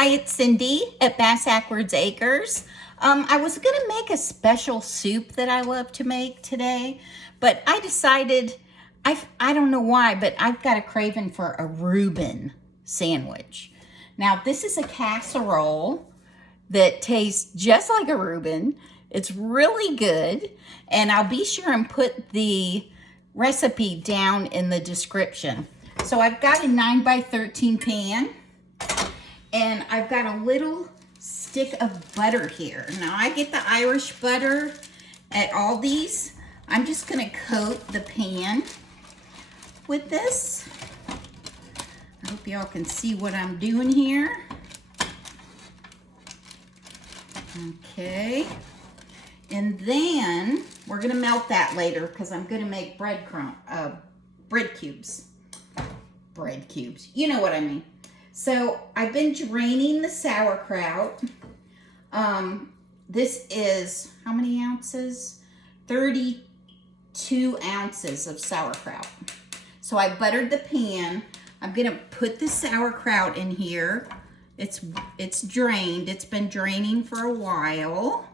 Hi, it's Cindy at Bass Ackwards Acres. I was going to make a special soup that I love to make today, but I decided, I don't know why, but I've got a craving for a Reuben sandwich. Now, this is a casserole that tastes just like a Reuben. It's really good, and I'll be sure and put the recipe down in the description. So I've got a 9x13 pan. And I've got a little stick of butter here. Now I get the Irish butter at Aldi's. I'm just gonna coat the pan with this. I hope y'all can see what I'm doing here. Okay. And then we're gonna melt that later because I'm gonna make bread cubes. Bread cubes, you know what I mean. So I've been draining the sauerkraut. This is, how many ounces? 32 ounces of sauerkraut. So I buttered the pan. I'm gonna put the sauerkraut in here. It's drained, it's been draining for a while.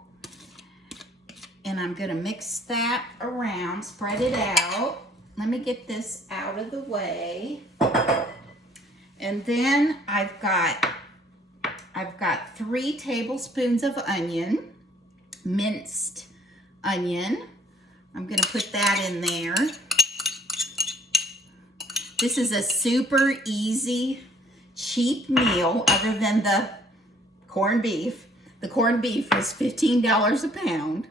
And I'm gonna mix that around, spread it out. Let me get this out of the way. And then I've got 3 tablespoons of onion, minced onion. I'm gonna put that in there. This is a super easy, cheap meal other than the corned beef. The corned beef is $15 a pound,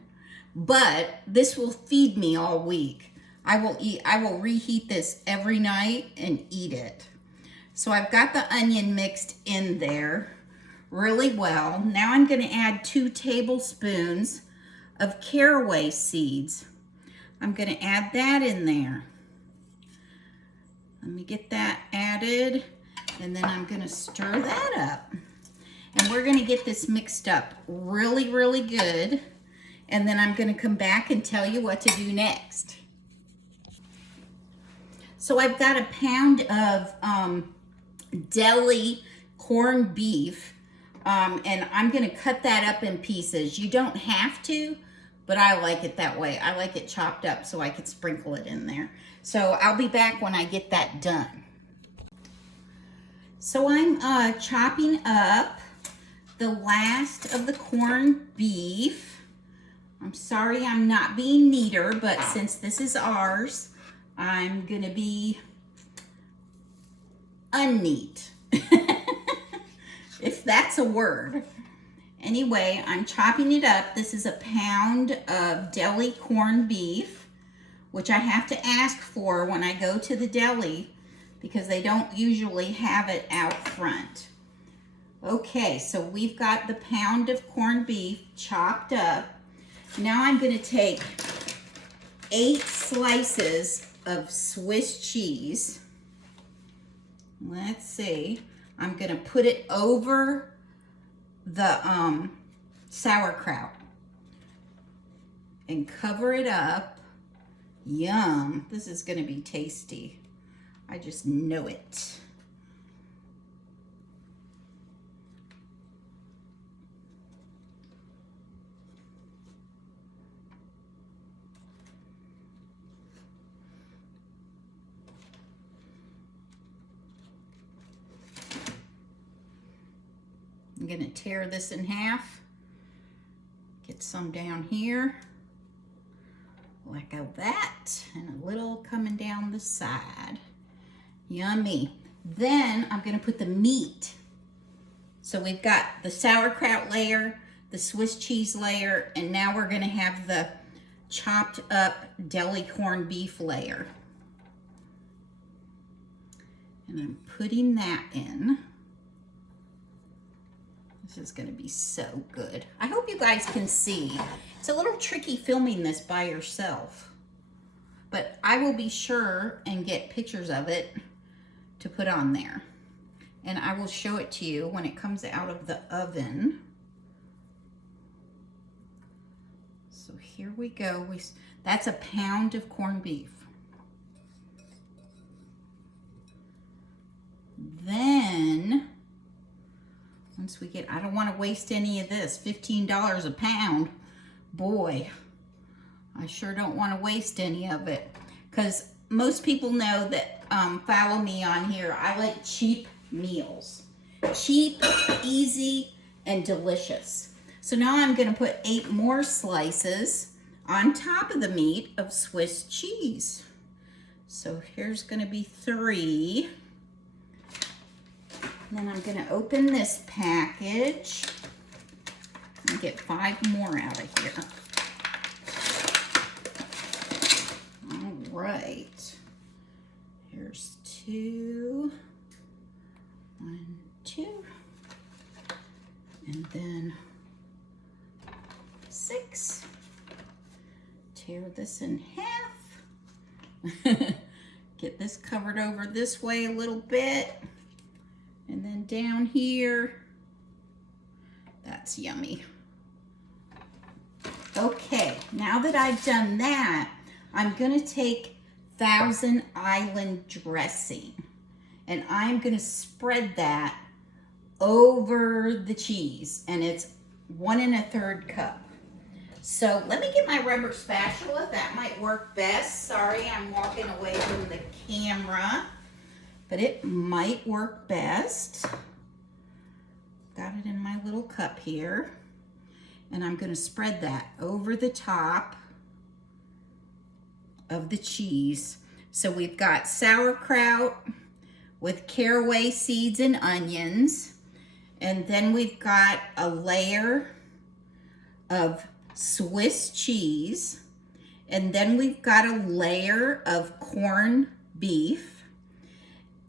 but this will feed me all week. I will reheat this every night and eat it. So I've got the onion mixed in there really well. Now I'm gonna add 2 tablespoons of caraway seeds. I'm gonna add that in there. Let me get that added, and then I'm gonna stir that up. And we're gonna get this mixed up really, really good. And then I'm gonna come back and tell you what to do next. So I've got a pound of deli corned beef, and I'm gonna cut that up in pieces. You don't have to, but I like it that way. I like it chopped up so I could sprinkle it in there. So I'll be back when I get that done. So I'm chopping up the last of the corned beef. I'm sorry I'm not being neater, but since this is ours, I'm gonna be unneat, if that's a word. Anyway, I'm chopping it up. This is a pound of deli corned beef, which I have to ask for when I go to the deli because they don't usually have it out front. Okay, so we've got the pound of corned beef chopped up. Now I'm going to take 8 slices of Swiss cheese. Let's see. I'm going to put it over the sauerkraut and cover it up. Yum. This is going to be tasty. I just know it. I'm gonna tear this in half, get some down here, like that, and a little coming down the side. Yummy. Then I'm gonna put the meat. So we've got the sauerkraut layer, the Swiss cheese layer, and now we're gonna have the chopped up deli corned beef layer. And I'm putting that in. This is gonna be so good. I hope you guys can see. It's a little tricky filming this by yourself, but I will be sure and get pictures of it to put on there. And I will show it to you when it comes out of the oven. So here we go. That's a pound of corned beef. Then once we get, I don't want to waste any of this. $15 a pound. Boy, I sure don't want to waste any of it. Because most people know that follow me on here. I like cheap meals. Cheap, easy, and delicious. So now I'm going to put 8 more slices on top of the meat of Swiss cheese. So here's going to be 3. And then I'm going to open this package and get 5 more out of here. All right. Here's 2. 1, 2. And then 6. Tear this in half. Get this covered over this way a little bit. And then down here. That's yummy. Okay, now that I've done that, I'm going to take Thousand Island dressing. And I'm going to spread that over the cheese. And it's 1 1/3 cup. So let me get my rubber spatula. That might work best. Sorry, I'm walking away from the camera. But it might work best. Got it in my little cup here. And I'm going to spread that over the top of the cheese. So we've got sauerkraut with caraway seeds and onions. And then we've got a layer of Swiss cheese. And then we've got a layer of corned beef.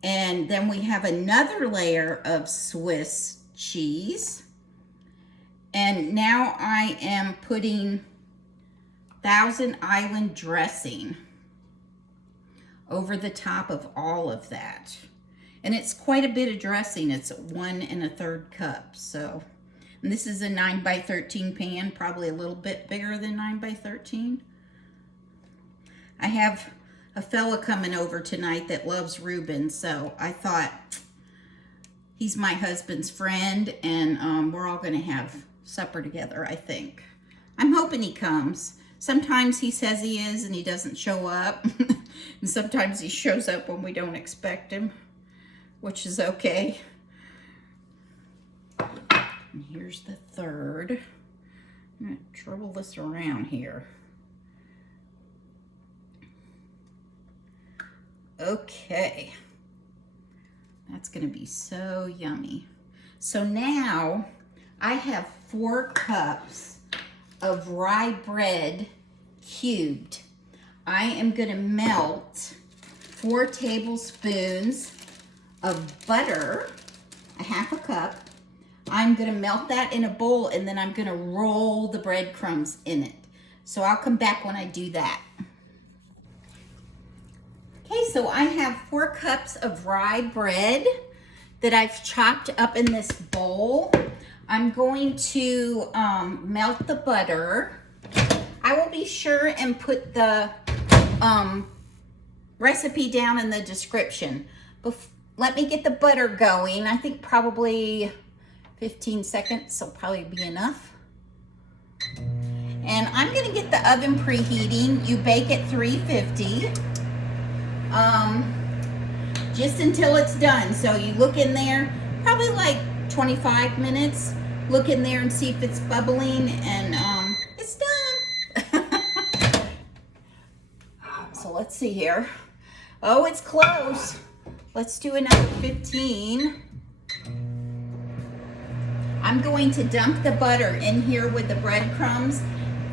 And then we have another layer of Swiss cheese. And now I am putting Thousand Island dressing over the top of all of that. And it's quite a bit of dressing. It's 1 1/3 cup. So, and this is a 9 by 13 pan, probably a little bit bigger than 9 by 13. I have a fella coming over tonight that loves Reuben, so I thought he's my husband's friend, and we're all gonna have supper together, I think. I'm hoping he comes. Sometimes he says he is and he doesn't show up. And sometimes he shows up when we don't expect him, which is okay. And here's the 3rd. I'm gonna dribble this around here. Okay, that's gonna be so yummy. So now I have 4 cups of rye bread cubed. I am gonna melt 4 tablespoons of butter, a 1/2 cup. I'm gonna melt that in a bowl, and then I'm gonna roll the breadcrumbs in it. So I'll come back when I do that. Okay, so I have 4 cups of rye bread that I've chopped up in this bowl. I'm going to melt the butter. I will be sure and put the recipe down in the description. Let me get the butter going. I think probably 15 seconds will probably be enough. And I'm gonna get the oven preheating. You bake at 350. Just until it's done. So you look in there, probably like 25 minutes. Look in there and see if it's bubbling, and it's done. So let's see here. Oh, it's close. Let's do another 15. I'm going to dump the butter in here with the breadcrumbs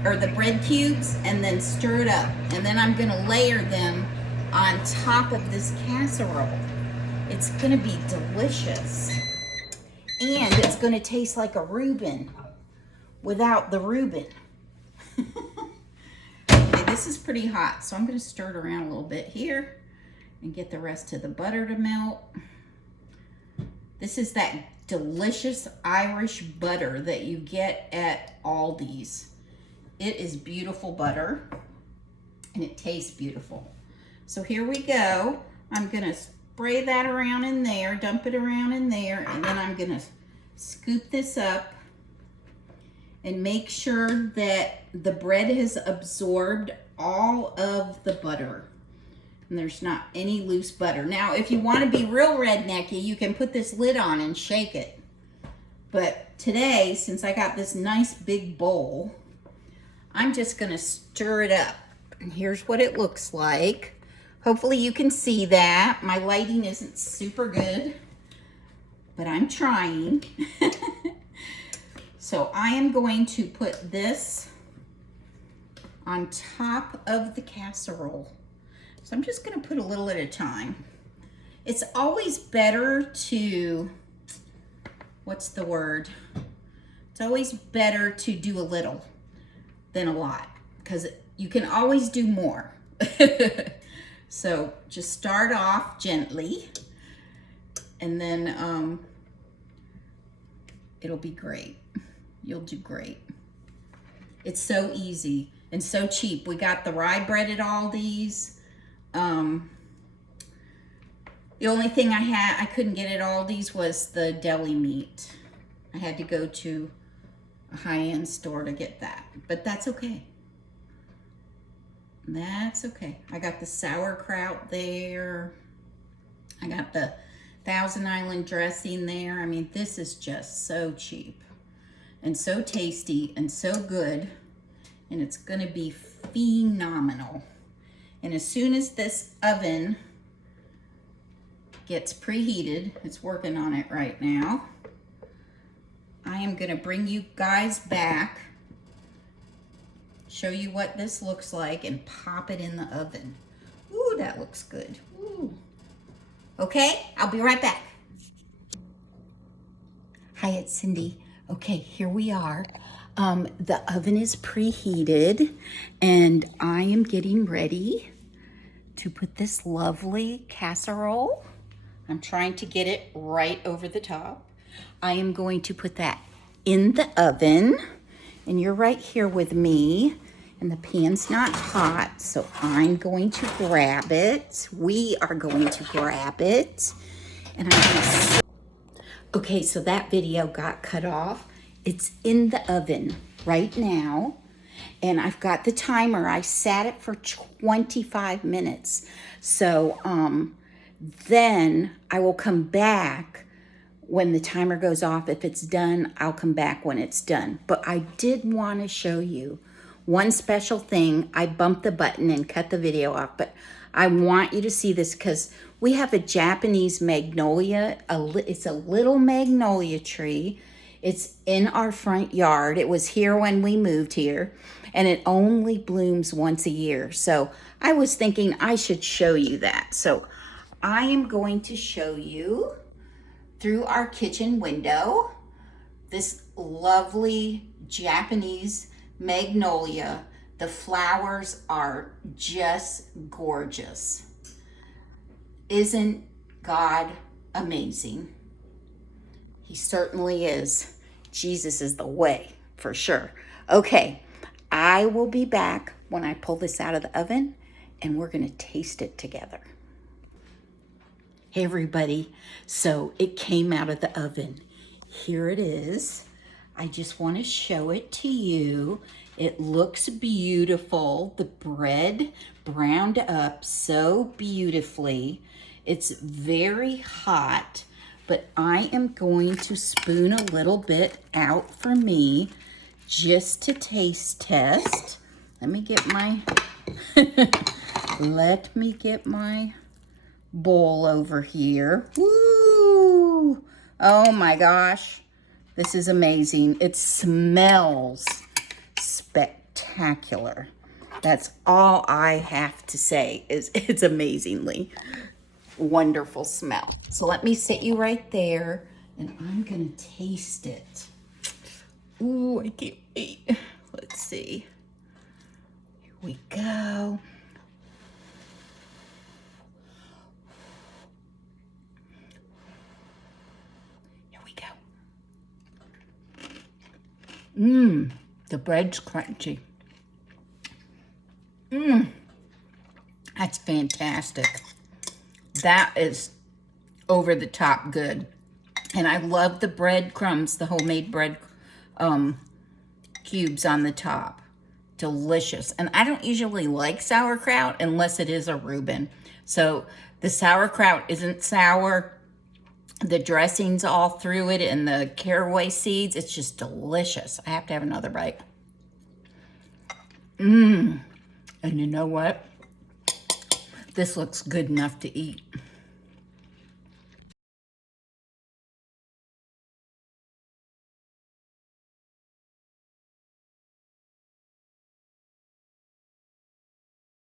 or the bread cubes and then stir it up. And then I'm gonna layer them on top of this casserole. It's gonna be delicious. And it's gonna taste like a Reuben without the Reuben. Okay, this is pretty hot, so I'm gonna stir it around a little bit here and get the rest of the butter to melt. This is that delicious Irish butter that you get at Aldi's. It is beautiful butter, and it tastes beautiful. So here we go. I'm gonna spray that around in there, dump it around in there, and then I'm gonna Scoop this up and make sure that the bread has absorbed all of the butter. And there's not any loose butter. Now, if you want to be real rednecky, you can put this lid on and shake it. But today, since I got this nice big bowl, I'm just gonna stir it up. And here's what it looks like. Hopefully you can see that. My lighting isn't super good, but I'm trying. So I am going to put this on top of the casserole. So I'm just gonna put a little at a time. It's always better to, what's the word? It's always better to do a little than a lot, because you can always do more. So just start off gently, and then it'll be great. You'll do great. It's so easy and so cheap. We got the rye bread at Aldi's. The only thing I couldn't get at Aldi's was the deli meat. I had to go to a high-end store to get that, but that's okay. That's okay. I got the sauerkraut there. I got the Thousand Island dressing there. I mean, this is just so cheap and so tasty and so good, and it's gonna be phenomenal. And as soon as this oven gets preheated, it's working on it right now, I am gonna bring you guys back, show you what this looks like, and pop it in the oven. Ooh, that looks good. Ooh. Okay, I'll be right back. Hi, it's Cindy. Okay, here we are. The oven is preheated, and I am getting ready to put this lovely casserole. I'm trying to get it right over the top. I am going to put that in the oven, and you're right here with me, and the pan's not hot, so I'm going to grab it. We are going to grab it, and I'm gonna... Okay, so that video got cut off. It's in the oven right now, and I've got the timer. I set it for 25 minutes. So then I will come back when the timer goes off. If it's done, I'll come back when it's done. But I did want to show you one special thing. I bumped the button and cut the video off, but I want you to see this because we have a Japanese magnolia. It's a little magnolia tree. It's in our front yard. It was here when we moved here, and it only blooms once a year. So I was thinking I should show you that. So I am going to show you through our kitchen window this lovely Japanese magnolia. The flowers are just gorgeous. Isn't God amazing? He certainly is. Jesus is the way, for sure. Okay, I will be back when I pull this out of the oven, and we're gonna taste it together. Hey everybody, so it came out of the oven. Here it is. I just want to show it to you. It looks beautiful. The bread browned up so beautifully. It's very hot, but I am going to spoon a little bit out for me just to taste test. Let me get my let me get my bowl over here. Woo! Oh my gosh. This is amazing. It smells spectacular. That's all I have to say is it's amazingly wonderful smell. So let me sit you right there, and I'm gonna taste it. Ooh, I can't wait. Let's see. Here we go. Here we go. The bread's crunchy. That's fantastic. That is over the top good. And I love the breadcrumbs, the homemade bread cubes on the top. Delicious. And I don't usually like sauerkraut unless it is a Reuben. So the sauerkraut isn't sour. The dressing's all through it and the caraway seeds. It's just delicious. I have to have another bite. And you know what? This looks good enough to eat.